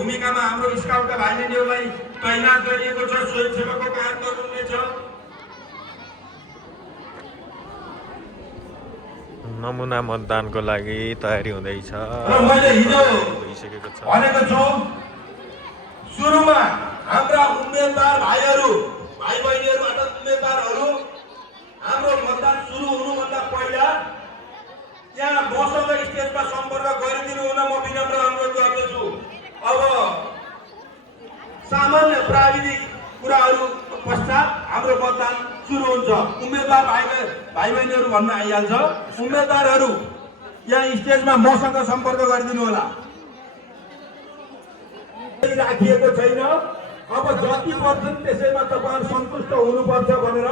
भूमिकामा हाम्रो स्काउटका भाइ बहिनीहरूलाई तैनात गरिएको छ, स्वयंसेवकको काम गर्नुहुनेछ। नमुना मतदानको लागि तयारी हुँदैछ। र मैले हिजो भनेको छु सुरुमा हाम्रा उम्मेदवार भाइ बहिनीहरूबाट उम्मेदवारहरू हाम्रो मतदान सुरु हुनुभन्दा पहिला यहाँ मसँग स्टेजमा सम्पर्क गरिदिनु हुन म विनम्र अनुरोध गर्दछु। अब सामान्य प्राविधिक कुराहरू पश्चात हाम्रो मतदान सुरु हुन्छ। उम्मेदवार भाइ बहिनीहरू भन्न आइहाल्छ। उम्मेदवारहरू यहाँ स्टेजमा मसँग सम्पर्क गरिदिनु होला। राखिएको छैन। अब जति पर्छन् त्यसैमा तपाईहरु सन्तुष्ट हुनुपर्छ भनेर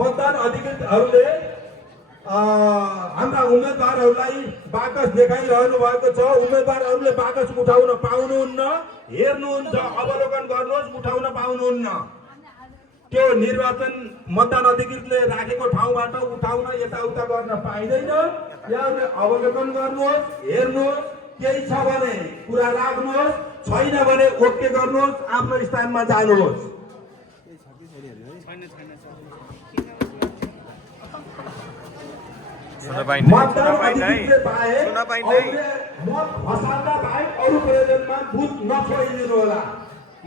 मतदान अधिकृतहरूले हाम्रा उम्मेदवारहरूलाई बाकस देखाइरहनु भएको छ। उम्मेदवारहरूले बाकस उठाउन पाउनुहुन्न, हेर्नुहुन्छ, अवलोकन गर्नुहोस्, उठाउन पाउनुहुन्न। त्यो निर्वाचन मतदान अधिकृतले राखेको ठाउँबाट उठाउन यताउता गर्न पाइँदैन। यहाँले अवलोकन गर्नुहोस्, हेर्नुहोस्, केही छ भने कुरा राख्नुहोस्, छैन भने ओके गर्नुहोस्, आफ्नो स्थानमा जानुहोस्। मत खसाल्दा बाहेक अरू प्रयोजनमा बुथ नछोडिदिनु होला,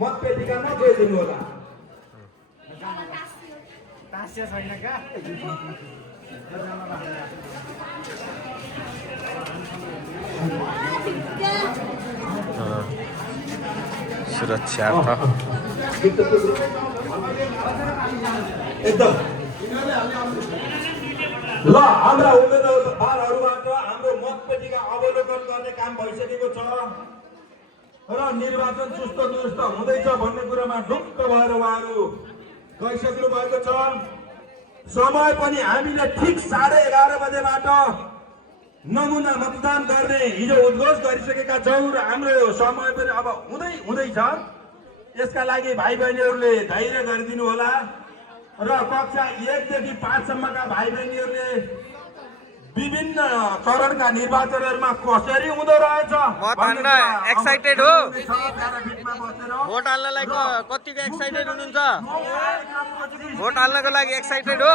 मतपेटिका नछोडिदिनु होला। सुरक्षार्थ एकदम ल हाम्रा उम्मेदवारहरूबाट हाम्रो मतपेटिका अवलोकन गर्ने काम भइसकेको छ र निर्वाचन सुस्त दुरुस्त हुँदैछ भन्ने कुरामा ढुक्क भएर उहाँहरू गइसक्नु भएको छ। समय पनि हामीले ठिक 11:30 बजेबाट नमुना मतदान गर्ने हिजो उद्घोष गरिसकेका छौँ र हाम्रो समय पनि अब हुँदैछ। यसका लागि भाइ बहिनीहरूले धैर्य गरिदिनु होला र कक्षा 1 देखि 5 सम्मका भाइ बहिनीहरूले विभिन्न चरणका निर्वाचनहरूमा कसरी हुँदो रहेछ एक्साइटेड हो। भोट हाल्नलाई कतिको एक्साइटेड हुनुहुन्छ? भोट हाल्नको लागि एक्साइटेड हो?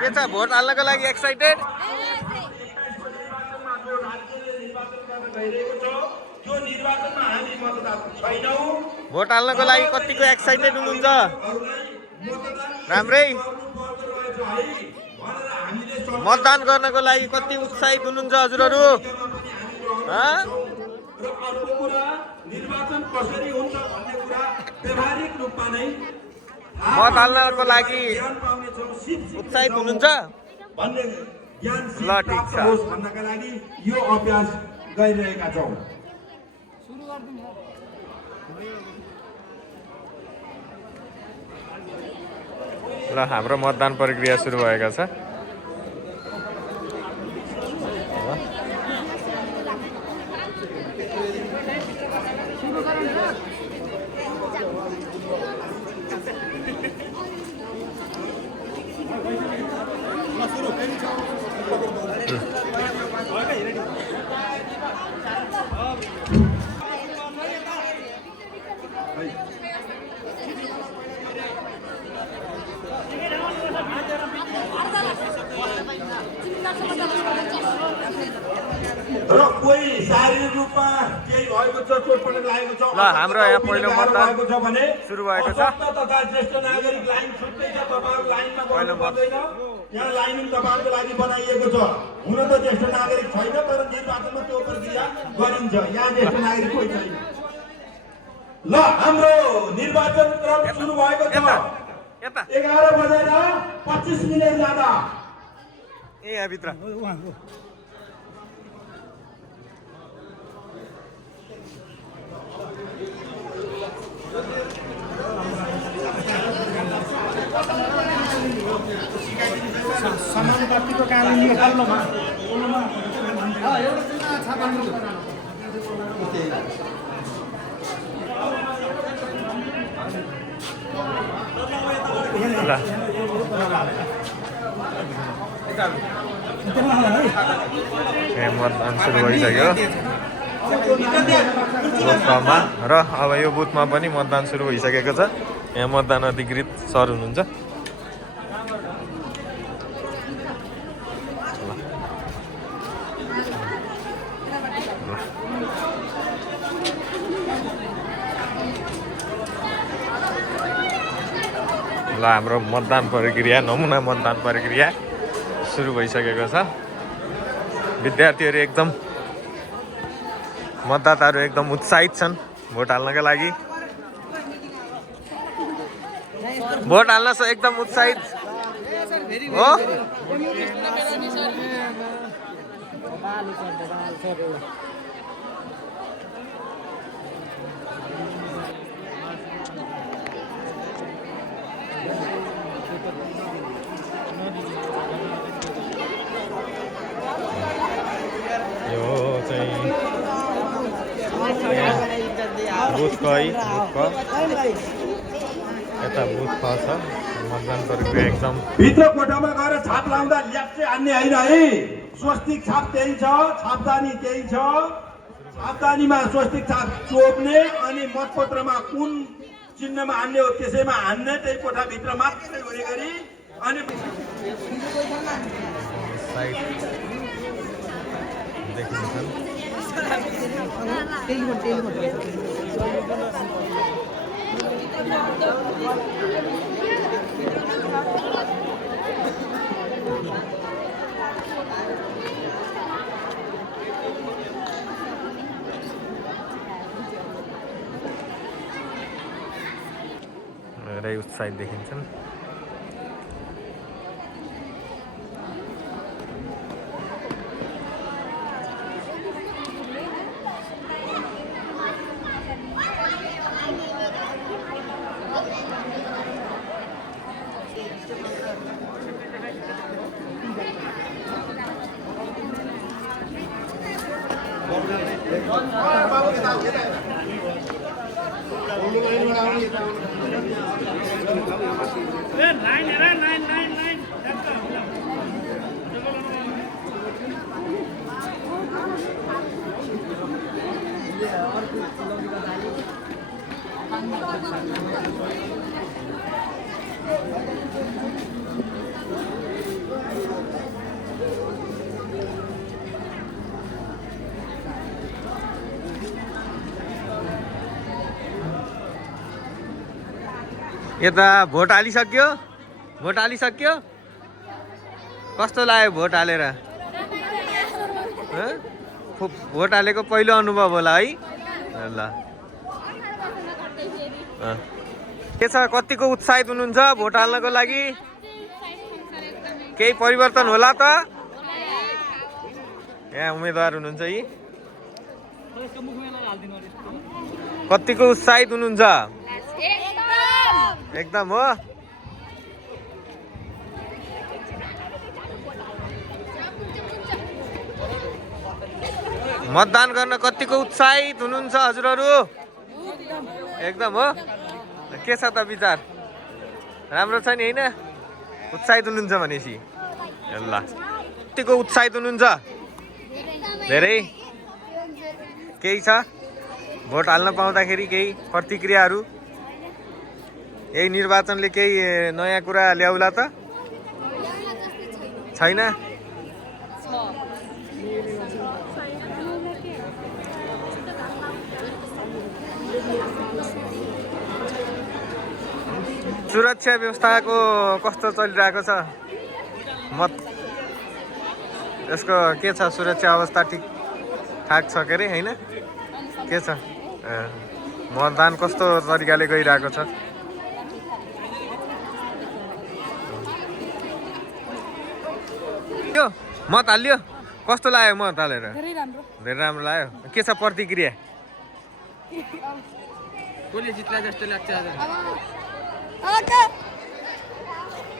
के छ भोट हाल्नको लागि एक्साइटेड? भोट हाल्नको लागि कतिको एक्साइटेड हुनुहुन्छ? राम्रै। मतदान गर्नको लागि कति उत्साहित हुनुहुन्छ हजुरहरू? मत हाल्नको लागि उत्साहित हुनुहुन्छ? ल ठिक छ। भन्नका लागि यो अभ्यास गरिरहेका छौँ। ल हाम्रो मतदान प्रक्रिया सुरु भएको छ। र कोही शारीरिक रूपमा केही भएको छ, चोटपटक लागेको छ, ल हाम्रो यहाँ पहिलो मतदान छ भने सुरु भएको छ। तथा ज्येष्ठ नागरिक लाइन छुट्टै छ, तपाईहरु लाइनमा बस्नु पर्दैन। यहाँ लाइन तपाईहरुको लागि बनाइएको छ। हुन त ज्येष्ठ नागरिक छैन, तर निर्वाचनमा त्यो प्रक्रिया गरिन्छ। यहाँ ज्येष्ठ नागरिक कोही छैन। ल हाम्रो निर्वाचन क्रम सुरु भएको छ। 11:25 जाँदा ए यहाँ भित्र समानुपातिको कानुन निकाल्नमा मतदान सुरु भइसक्यो। बुथमा र अब यो बुथमा पनि मतदान सुरु भइसकेको छ। यहाँ मतदान अधिकृत सर हुनुहुन्छ। ल हाम्रो मतदान प्रक्रिया नमुना मतदान प्रक्रिया सुरु भइसकेको छ। विद्यार्थीहरू एकदम मतदाताहरू एकदम उत्साहित छन् भोट हाल्नका लागि। भोट हाल्न एकदम उत्साहित हो। यो चाहिँ बुथको है, यता बुथ छ मतदान प्रक्रिया एकदम। भित्र कोठामा गएर छाप लाउँदा ल्याप्चे हान्ने होइन है। स्वस्तिक छाप त्यही छ, छापदानी त्यही छ। छापदानीमा स्वस्तिक छाप चोप्ने अनि मतपत्रमा कुन चिन्हमा हान्ने हो त्यसैमा हान्ने, त्यही कोठाभित्र मात्रै हुने गरी। अनि धेरै उत्साहित देखिन्छन्। यता भोट हालिसक्यो, भोट हालिसक्यो। कस्तो लाग्यो भोट हालेर? भोट हालेको पहिलो अनुभव होला है। ल के छ, कतिको उत्साहित हुनुहुन्छ भोट हाल्नको लागि? केही परिवर्तन होला त? यहाँ उम्मेदवार हुनुहुन्छ यी, कतिको उत्साहित हुनुहुन्छ? एकदम हो। मतदान गर्न कतिको उत्साहित हुनुहुन्छ हजुरहरू? एकदम हो। के छ त विचार? राम्रो छ नि होइन? उत्साहित हुनुहुन्छ भनेपछि ल। कतिको उत्साहित हुनुहुन्छ? धेरै। केही छ भोट हाल्न पाउँदाखेरि केही प्रतिक्रियाहरू? यही निर्वाचनले केही नयाँ कुरा ल्याउला त? छैन। सुरक्षा व्यवस्थाको कस्तो चलिरहेको छ? मत यसको के छ? सुरक्षा अवस्था ठिक ठाक छ के अरे होइन? के छ? मतदान कस्तो तरिकाले गइरहेको छ? मत हाल्यो, कस्तो लाग्यो मत हालेर? धेरै राम्रो लाग्यो। के छ प्रतिक्रिया? कसले जित्ला जस्तो लाग्छ आज?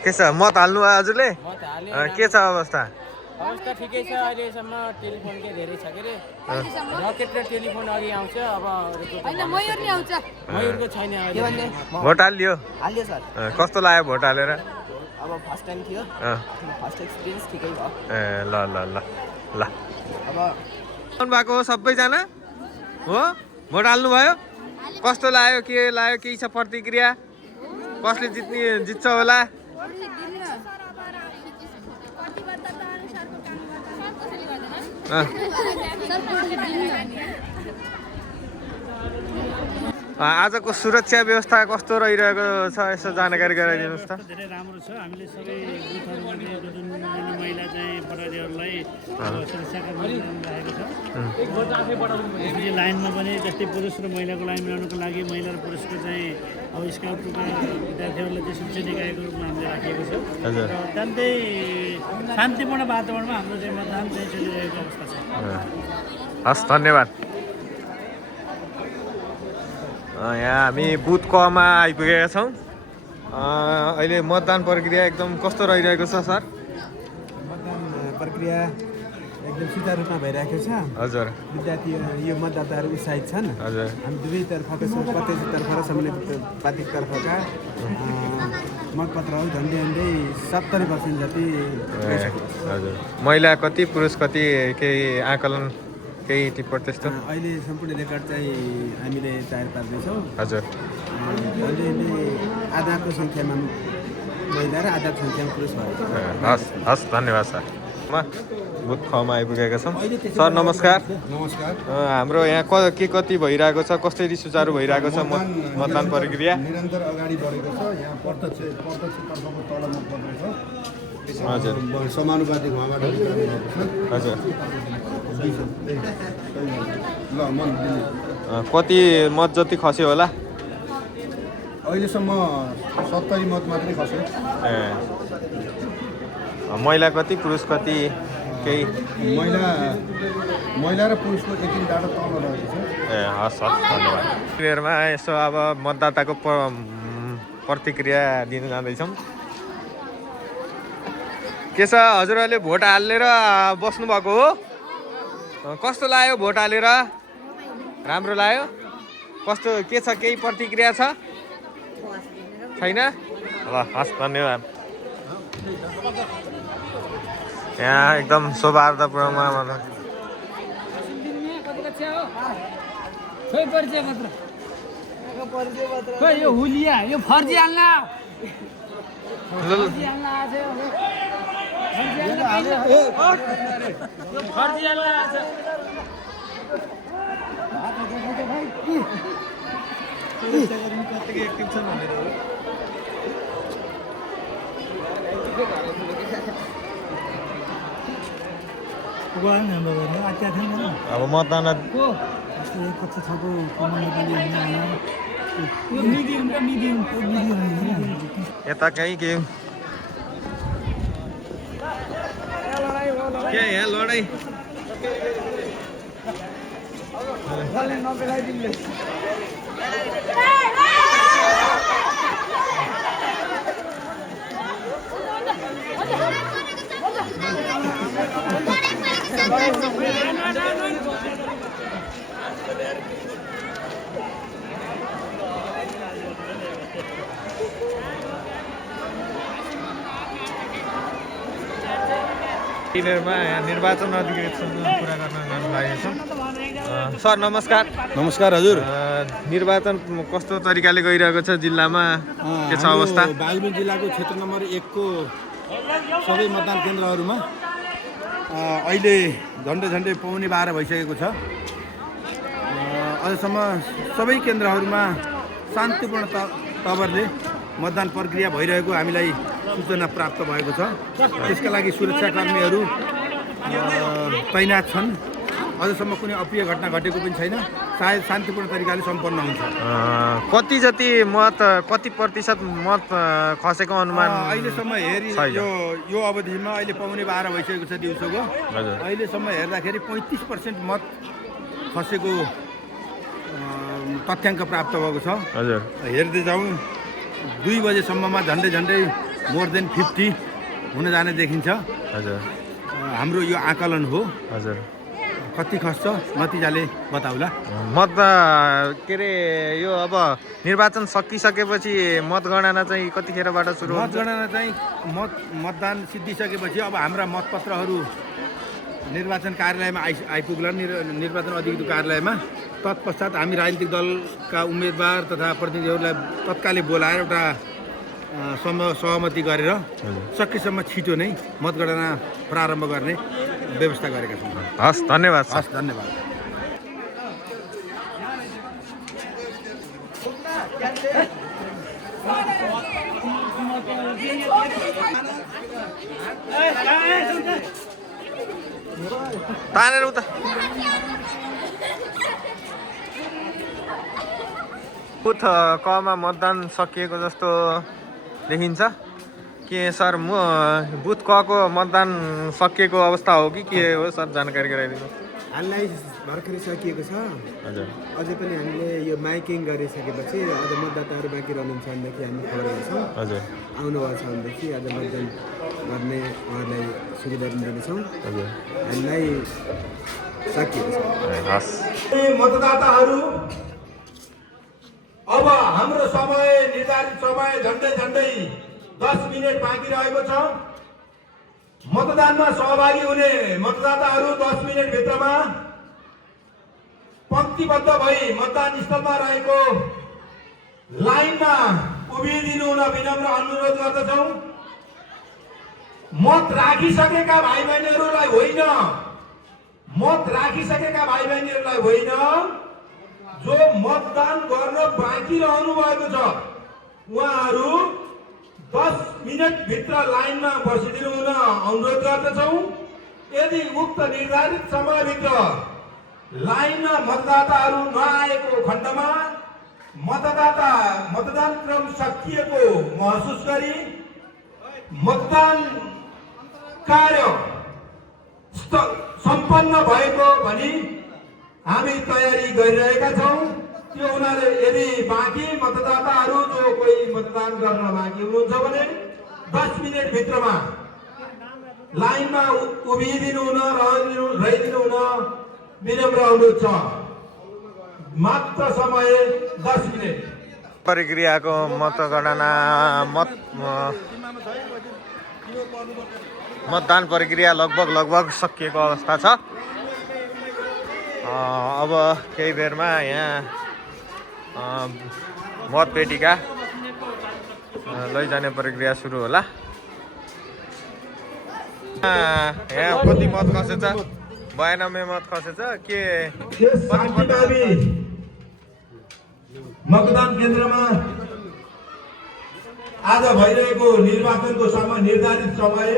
के छ मत हाल्नु भयो हजुरले? मत हाले। के छ अवस्था? अवस्था ठिकै छ। अहिलेसम्म टेलिफोनकै धेरै छ के अरे, रकेट र टेलिफोन अघि आउँछ। अब मयुरको छैन अहिले। भोट हाल्यो? हाल्यो सर। कस्तो लाग्यो भोट हालेर? अब फर्स्ट टाइम थियो, फर्स्ट एक्सपिरियन्स ठिकै भयो। ल ल ल ल। अब आउनु भएको हो सबैजना? हो भोट हाल्नुभयो कस्तो लाग्यो के लाग्यो केही छ प्रतिक्रिया कसले जित्छ होला आजको सुरक्षा व्यवस्था कस्तो रहिरहेको छ यसो जानकारी गराइदिनुहोस् त धेरै राम्रो छ हामीले सबै बुथहरूमा जुन महिला चाहिँ पराधीहरूलाई सुरक्षाका राखेको छ त्यसपछि लाइनमा पनि जस्तै पुरुष र महिलाको लाइन बनाउनको लागि महिला र पुरुषको चाहिँ अब स्काउटका विद्यार्थीहरूलाई चाहिँ शिक्षा निकायको रूपमा हामीले राखेको छ हजुर र अत्यन्तै शान्तिपूर्ण वातावरणमा हाम्रो चाहिँ मतदान चाहिँ चलिरहेको अवस्था छ हस् धन्यवाद यहाँ हामी बुथ कमा आइपुगेका छौँ अहिले मतदान प्रक्रिया एकदम कस्तो रहिरहेको छ सर मतदान प्रक्रिया एकदम सुचारू रूपमा भइरहेको छ हजुर विद्यार्थी यो मतदाताहरू उत्साहित छन् हजुर हामी दुवैतर्फका प्रत्येकतर्फ र समानुपातिक तर्फका मतपत्रहरू झन्डै 70% जति हजुर महिला कति पुरुष कति केही आकलन केही टिप्पणी त्यस्तो अहिले सम्पूर्ण रेकर्ड चाहिँ हामीले तयार पार्दैछौँ हजुर झन्डै आधाको सङ्ख्यामा महिला र आधाको सङ्ख्यामा पुरुष भयो हस् हस् धन्यवाद सर म बुथ खमा आइपुगेका छौँ सर नमस्कार नमस्कार हाम्रो यहाँ के कति भइरहेको छ कसरी सुचारू भइरहेको छ मतदान प्रक्रिया निरन्तर अगाडि बढेको छ यहाँ प्रत्यक्षतर्फको तल मतपत्र छ हजुर समानुपातिक उहाँबाट वितरण भएको छ हजुर ल मन कति मत जति खस्यो होला अहिलेसम्म 70 मत मात्रै खस्यो ए महिला कति पुरुष कति केही महिला र पुरुषको एक दिन डाटा तल रहेको छ ए हस् हस् धन्यवाद बेरमा यसो अब मतदाताको प्रतिक्रिया दिन जाँदैछौँ के छ हजुरहरूले भोट हालेर बस्नुभएको हो कस्तो लाग्यो भोट हालेर राम्रो लाग्यो कस्तो के छ केही प्रतिक्रिया छ छैन ल हस् धन्यवाद यहाँ एकदम सौहार्दपूर्वमा यो हुलिया यो फर्जी हाल्न फर्जी हाल्न अब मतदान यता कहीँ के यहाँ लडाइँ यहाँ निर्वाचन अधिकारीसँग कुरा गर्न लागेको छौँ सर नमस्कार नमस्कार हजुर निर्वाचन कस्तो तरिकाले गइरहेको छ जिल्लामा के छ अवस्था बागलुङ जिल्लाको क्षेत्र नम्बर 1 को सबै मतदान केन्द्रहरूमा अहिले झन्डै 11:15 भइसकेको छ अझसम्म सबै केन्द्रहरूमा शान्तिपूर्ण तवरले मतदान प्रक्रिया भइरहेको हामीलाई सूचना प्राप्त भएको छ त्यसका लागि सुरक्षाकर्मीहरू तैनात छन् अझसम्म कुनै अप्रिय घटना घटेको पनि छैन सायद शान्तिपूर्ण तरिकाले सम्पन्न हुन्छ कति जति मत कति प्रतिशत मत खसेको अनुमान अहिलेसम्म हेरी यो अवधिमा अहिले 11:15 भइसकेको छ दिउँसोको अहिलेसम्म हेर्दाखेरि 35% मत खसेको तथ्याङ्क प्राप्त भएको छ हजुर हेर्दै जाउँ 2 बजेसम्ममा झन्डै मोर देन 50 हुन जाने देखिन्छ हजुर हाम्रो यो आकलन हो हजुर कति खस्छ नतिजाले बताउला मत के अरे यो अब निर्वाचन सकिसकेपछि मतगणना चाहिँ कतिखेरबाट सुरु हुन्छ मतगणना चाहिँ मतदान सिद्धिसकेपछि अब हाम्रा मतपत्रहरू निर्वाचन कार्यालयमा आइपुग्ला निर्वाचन अधिकृत कार्यालयमा। तत्पश्चात हामी राजनीतिक दलका उम्मेदवार तथा प्रतिनिधिहरूलाई तत्कालै बोलाएर एउटा सहमति गरेर सकेसम्म छिटो नै मतगणना प्रारम्भ गर्ने व्यवस्था गरेका छौँ। हस्, धन्यवाद सर। हस्, धन्यवाद। तानेर उता बुथ कमा मतदान सकिएको जस्तो देखिन्छ के सर? म बुथ कको मतदान सकिएको अवस्था हो कि के हो सर? जानकारी गराइदिनु। हाललाई भर्खरै सकिएको छ। हजुर, अझै पनि हामीले यो माइकिङ गरिसकेपछि अझ मतदाताहरू बाँकी रहनुहुन्छ भनेदेखि हामी खबर गर्छौँ। हजुर, आउनुभएको छ भनेदेखि आज मतदान गर्ने उहाँहरूलाई सुविधा पनि दिनेछौँ। हजुर, हामीलाई सकिएको छ। हस्। मतदाताहरू अब हाम्रो समय निर्धारित समय झन्डै 10 मिनेट बाँकी रहेको छ। मतदानमा सहभागी हुने मतदाताहरू 10 मिनेट भित्रमा पंक्तिबद्ध भई मतदान स्थलमा रहेको लाइनमा उभिदिनु हुन विनम्र अनुरोध गर्दछौँ। मत राखिसकेका भाइ बहिनीहरूलाई होइन, मत राखिसकेका भाइ बहिनीहरूलाई होइन, जो मतदान गर्न बाँकी रहनु भएको छ उहाँहरू 10 मिनट भित्र लाइनमा बसिदिनु हुन अनुरोध गर्दछौँ। यदि उक्त निर्धारित समयभित्र लाइनमा मतदाताहरू नआएको खण्डमा मतदान क्रम सकिएको महसुस गरी मतदान कार्य सम्पन्न भएको भनी हामी तयारी गरिरहेका छौँ। त्यो हुनाले यदि बाँकी मतदाताहरू जो कोही मतदान गर्न बाँकी हुनुहुन्छ भने 10 मिनट भित्रमा लाइनमा उभिदिनु हुन रहिदिनु हुन विनम्र अनुरोध छ। मात्र समय 10 मिनट। प्रक्रियाको मतगणना मतदान प्रक्रिया लगभग सकिएको अवस्था छ। अब केही बेरमा यहाँ मतपेटिका लैजाने प्रक्रिया सुरु होला। यहाँ कति मत खसेछ? 92 मत खसेछ। के शान्तिभावी मतदान केन्द्रमा आज भइरहेको निर्वाचनको समय निर्धारित समय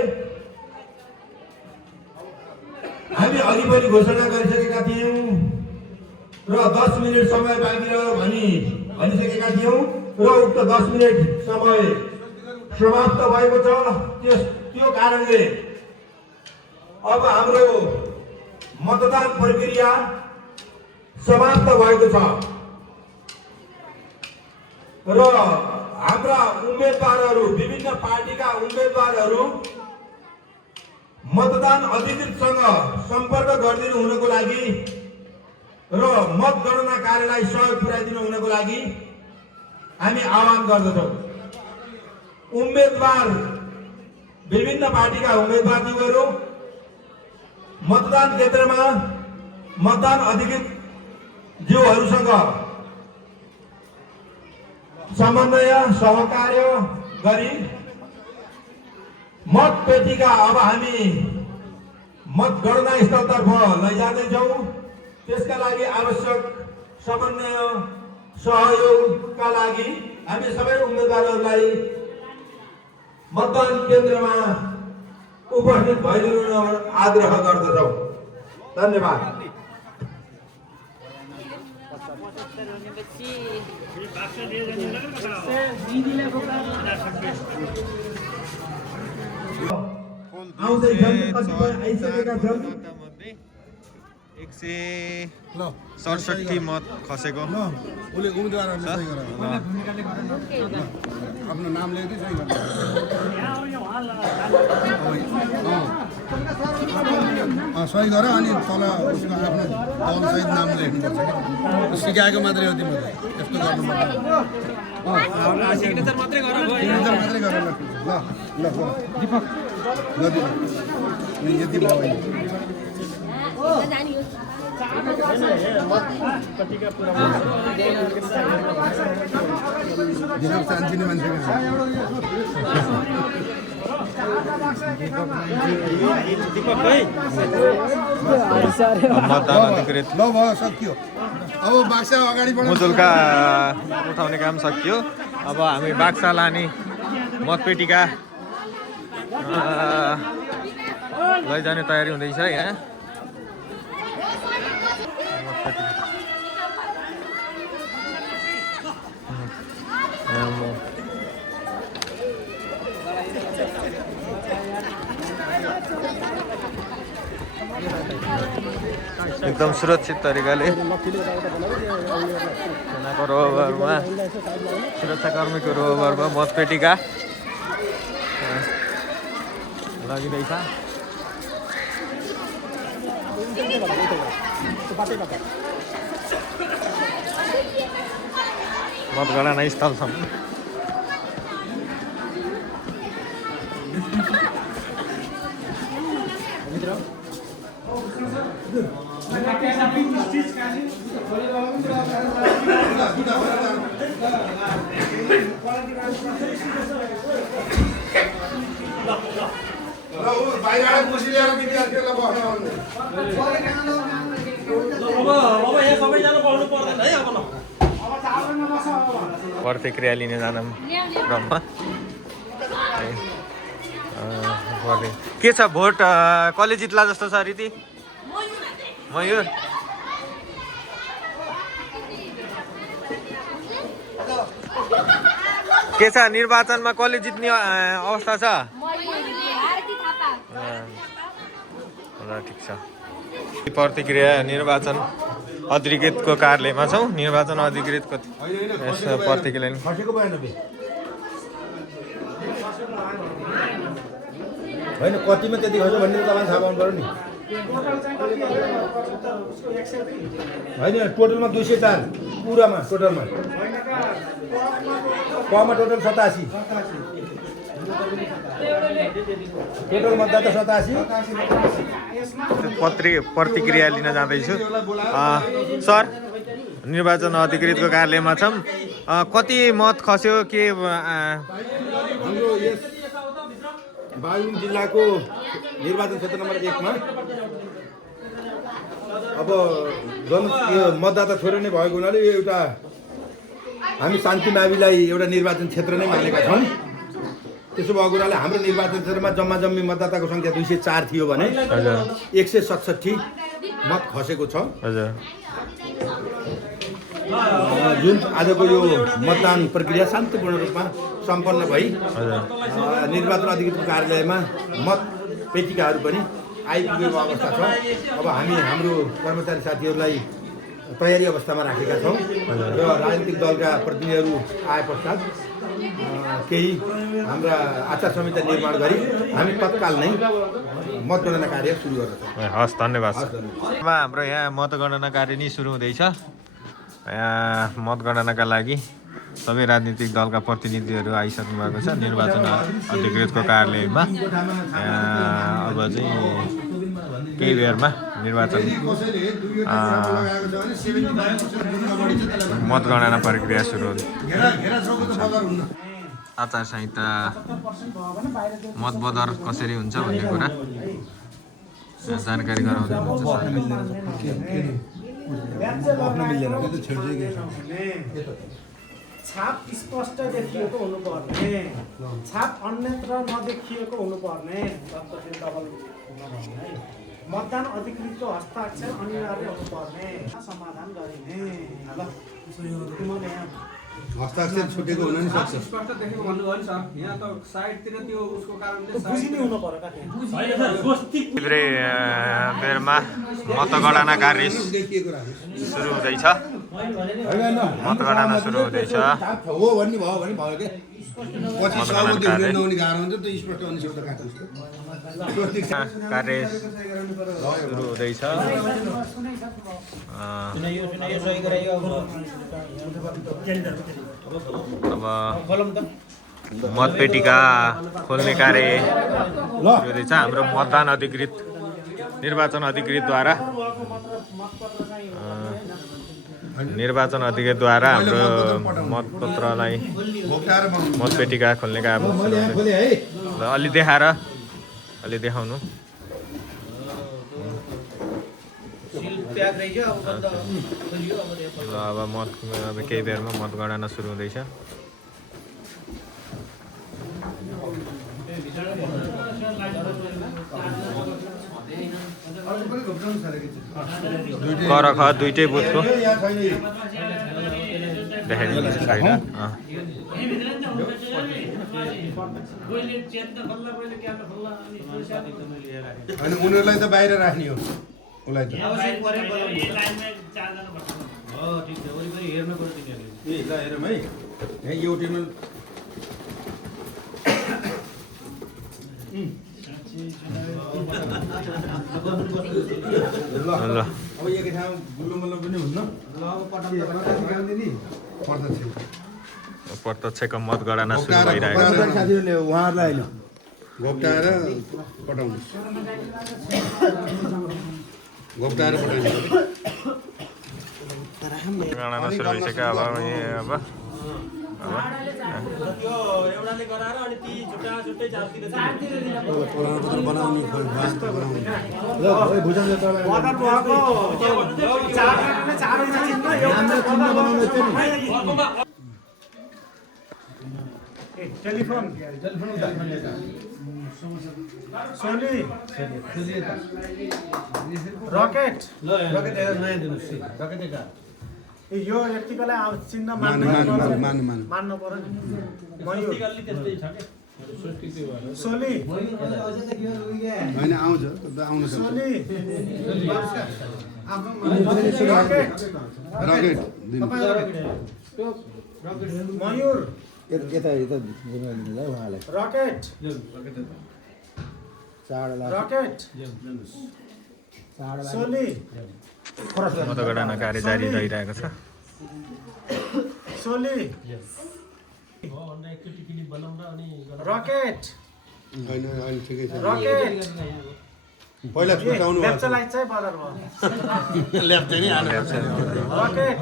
हामी अघि पनि घोषणा गरिसकेका थियौँ र 10 मिनट समय बाँकी रह्यो भनिसकेका थियौँ र उक्त 10 मिनट समय समाप्त भएको छ। त्यो कारणले अब हाम्रो मतदान प्रक्रिया समाप्त भएको छ र हाम्रा उम्मेदवारहरू विभिन्न पार्टीका उम्मेदवारहरू मतदान अधिकृतसँग सम्पर्क गरिदिनु हुनको लागि र मतगणना कार्यलाई सहयोग पुर्याइदिनु हुनको लागि हामी आह्वान गर्दछौँ। उम्मेदवार विभिन्न पार्टीका उम्मेदवारज्यूहरू मतदान केन्द्रमा मतदान अधिकृत ज्यूहरूसँग समन्वय सहकार्य गरी मतपेटिका अब हामी मतगणना स्थलतर्फ लैजाँदैछौँ। त्यसका लागि आवश्यक समन्वय सहयोगका लागि हामी सबै उम्मेदवारहरूलाई मतदान केन्द्रमा उपस्थित भइदिनु आग्रह गर्दछौँ। धन्यवाद। आउँदैछन्, कतिपय आइसकेका छन्। 167 मत खसेको उसले उम्मेदवारहरूले सही गर आफ्नो नाम लेख्दै सही गर्नु सही गर अनि तल उसको आफ्नो दलसहित नाम लेख्नुपर्छ कि सिकाएको मात्रै हो तिमीलाई यस्तो गर्नुपर्छ। सिग्नेचर मात्रै गर ल दिपक ल दिपक यति भयो। शान्तिने मान्छे मतदान अधिकृत ल भयो सकियो अब बाक्सा अगाडि बढ मुजुल्का उठाउने काम सकियो। अब हामी बाक्सा लाने मतपेटिका लैजाने तयारी हुँदैछ यहाँ। एकदम सुरक्षित तरिकाले सेनाको रोबरमा सुरक्षाकर्मीको रोबरमा मतपेटिका लगिँदैछ। मतगणना स्थलसम्म बाहिर कुर्सी ल्याएर विद्यार्थीहरूलाई बस्न प्रतिक्रिया लिने जाँदा क्रममा के छ भोट कसले जित्ला जस्तो छ रिति? मयूर के छ निर्वाचनमा कसले जित्ने अवस्था छ? ल ठिक छ। प्रतिक्रिया निर्वाचन अधिकृतको कार्यालयमा छौँ। निर्वाचन अधिकृतको प्रतिक्रिया खसेको भएन होइन कतिमा त्यति खस्यो भन्ने तपाईँले थाहा पाउनु पऱ्यो नि। होइन टोटलमा 204 पुरामा टोटलमा कमा टोटल 87 टोटल मतदाता 87। प्रतिक्रिया लिन जाँदैछु। सर निर्वाचन अधिकृतको कार्यालयमा छौँ। कति मत खस्यो के? हाम्रो यस बागलुङ जिल्लाको निर्वाचन क्षेत्र नम्बर 1 मा अब यो मतदाता थोरै नै भएको हुनाले यो एउटा हामी शान्ति माविलाई एउटा निर्वाचन क्षेत्र नै मानेका छौँ। त्यसो भएको हुनाले हाम्रो निर्वाचन क्षेत्रमा जम्मा जम्मी मतदाताको सङ्ख्या 204 थियो भने 167 मत खसेको छ। जुन आजको यो मतदान प्रक्रिया शान्तिपूर्ण रूपमा सम्पन्न भई निर्वाचन अधिकृतको कार्यालयमा मत पेटिकाहरू पनि आइपुगेको अवस्था छ। अब हामी हाम्रो कर्मचारी साथीहरूलाई तयारी अवस्थामा राखेका छौँ र राजनीतिक दलका प्रतिनिधिहरू आए पश्चात केही हाम्रा आचार संहिता निर्माण गरी हामी तत्काल नै मतगणना कार्य सुरु गर्दछौँ। हस् धन्यवाद। हाम्रो यहाँ मतगणना कार्य नै सुरु हुँदैछ। यहाँ मतगणनाका लागि सबै राजनीतिक दलका प्रतिनिधिहरू आइसक्नु भएको छ निर्वाचन अधिकृतको कार्यालयमा। अब चाहिँ केही बेरमा निर्वाचन मतगणना प्रक्रिया सुरु हुन्छ। आचार संहिता मतबदर कसरी हुन्छ भन्ने कुरा जानकारी गराउँदै छाप स्पष्ट देखिएको हुनुपर्ने, छाप अन्यत्र नदेखिएको हुनुपर्ने, मतदान अधिकृतको हस्ताक्षर अनिवार्य हुनुपर्ने, समाधान गरिने। हस्ताक्षर छुटेको हुन नि सक्छ। बुझिने हुनु पर्यो का बेरमा मतगणना कार्य सुरु हुँदैछ। मतगणना सुरु हुँदैछ। हो भन्ने भयो भने भयो के पछि सहमति हुने नहुने गाह्रो हुन्छ त्यो स्पष्ट अनि शब्द काट्नु कार्य सुरु हुँदैछ। अब मतपेटिका खोल्ने कार्य सुरु हुँदैछ। हाम्रो मतदान अधिकृत निर्वाचन अधिकृतद्वारा अर्को मतपत्र चाहिँ निर्वाचन अधिकारीद्वारा हाम्रो मतपत्रलाई मतपेटिका खोल्ने काम अलि देखाएर अलि देखाउनु ल अब केही बेरमा मतगणना सुरु हुँदैछ करख दुईटै बुथको देखाइदिनु छैन होइन उनीहरूलाई त बाहिर राख्ने हो उसलाई त ए ल हेरौँ है यहाँ एउटैमा ल अब एकै ठाउँ गुल्लो पनि हुन्न प्रत्यक्षको मतगणना सुरु भइरहेको छ साथीहरूले उहाँहरूलाई होइन घोप्टाएर पठाउनु घोप्टाएर पठाइदिनु गणना सुरु भइसक्यो अब त्यो एउटाले गराएर अनि ती छुट्टा छुट्टै चारतिर बनाउने मदन मोहनको चारजनाले चारैजना चिन्ह टेलिफोन सोनी रकेट यो यति बेला चिन्ह मान्नु पर्यो नि मयूर सोली होइन आउँछ आउनु सोली रकेट मयूर यता उहाँलाई रकेट रकेट सोली मतगणना कार्य जारी रहिरहेको छ सोली रकेट होइन अहिले ठिकै छ रकेट पहिला छुट्याउनु लेप्चालाई चाहिँ बजार भयो ल्याप्चा नि रकेट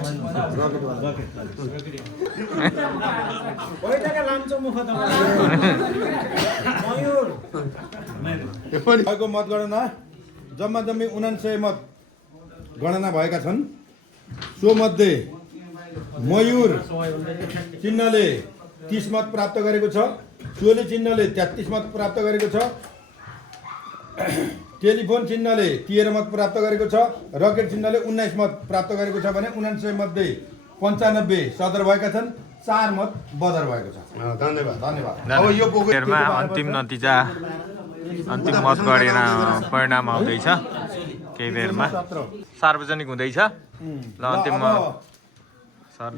बैठका लाम्चो मुख मयूर भएको मतगणना जम्मा 99 मत गणना भएका छन् सो मध्ये मयूर चिन्हले 30 मत प्राप्त गरेको छ सोली चिन्हले 33 मत प्राप्त गरेको छ टेलिफोन चिन्हले 13 मत प्राप्त गरेको छ रकेट चिन्हले 19 मत प्राप्त गरेको छ भने 99 मध्ये 95 सदर भएका छन् 4 मत बदर भएको छ धन्यवाद अब यो पोखरीमा अन्तिम नतिजा अन्तिम मतगणना परिणाम आउँदैछ केही बेरमा सार्वजनिक हुँदैछ ल अन्तिममा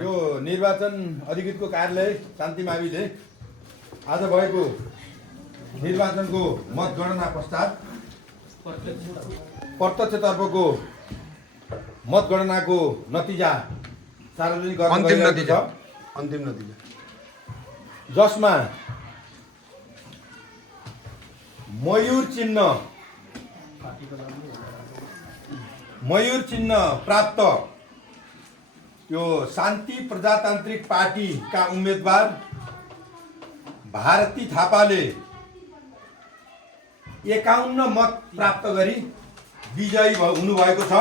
यो निर्वाचन अधिकृतको कार्यालय शान्ति माविले आज भएको निर्वाचनको मतगणना पश्चात प्रत्यक्षतर्फको मतगणनाको नतिजा सार्वजनिक गर्न गइरहेको छ अन्तिम नतिजा जसमा मयूर चिन्ह प्राप्त यो शान्ति प्रजातान्त्रिक पार्टीका उम्मेदवार भारती थापाले 51 मत प्राप्त गरी विजयी हुनुभएको छ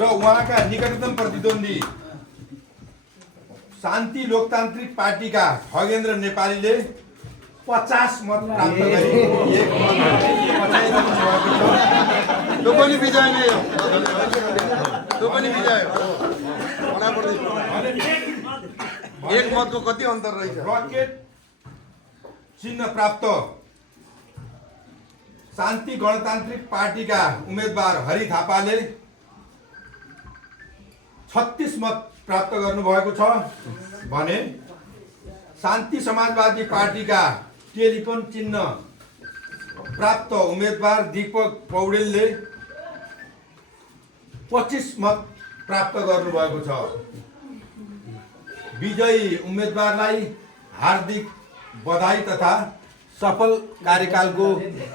र उहाँका निकटतम प्रतिद्वन्दी शान्ति लोकतान्त्रिक पार्टीका खगेन्द्र नेपालीले 50 मत प्राप्त गरी एक मत पछाइदिनु भएको छ त्यो पनि विजय नै हो त्यो पनि विजय हो एक मतको कति अन्तर रहेछ रकेट चिन्ह प्राप्त शान्ति गणतान्त्रिक पार्टीका उम्मेदवार हरि थापाले 36 मत प्राप्त गर्नुभएको छ भने शान्ति समाजवादी पार्टीका टेलिफोन चिन्ह प्राप्त उम्मेदवार दीपक पौडेलले 25 मत प्राप्त गर्नुभएको छ विजयी उम्मेदवारलाई हार्दिक बधाई तथा सफल कार्यकालको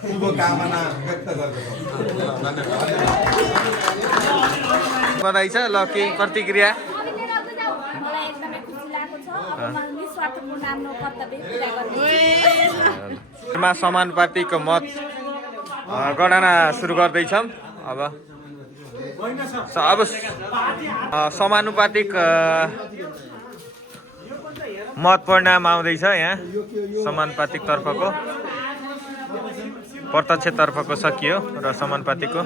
शुभकामना व्यक्त गर्दछौँ। बधाई छ। ल केही प्रतिक्रिया? मलाई एकदमै खुसी लागेको छ। अब म निस्वार्थपूर्ण आफ्नो कर्तव्य पुरा गर्नेछु। मा समानुपातिकको मत गणना सुरु गर्दैछौँ। अब समानुपातिक मत परिणाम आउँदैछ। यहाँ समानुपातिक तर्फको, प्रत्यक्ष तर्फको सकियो र समानुपातिकको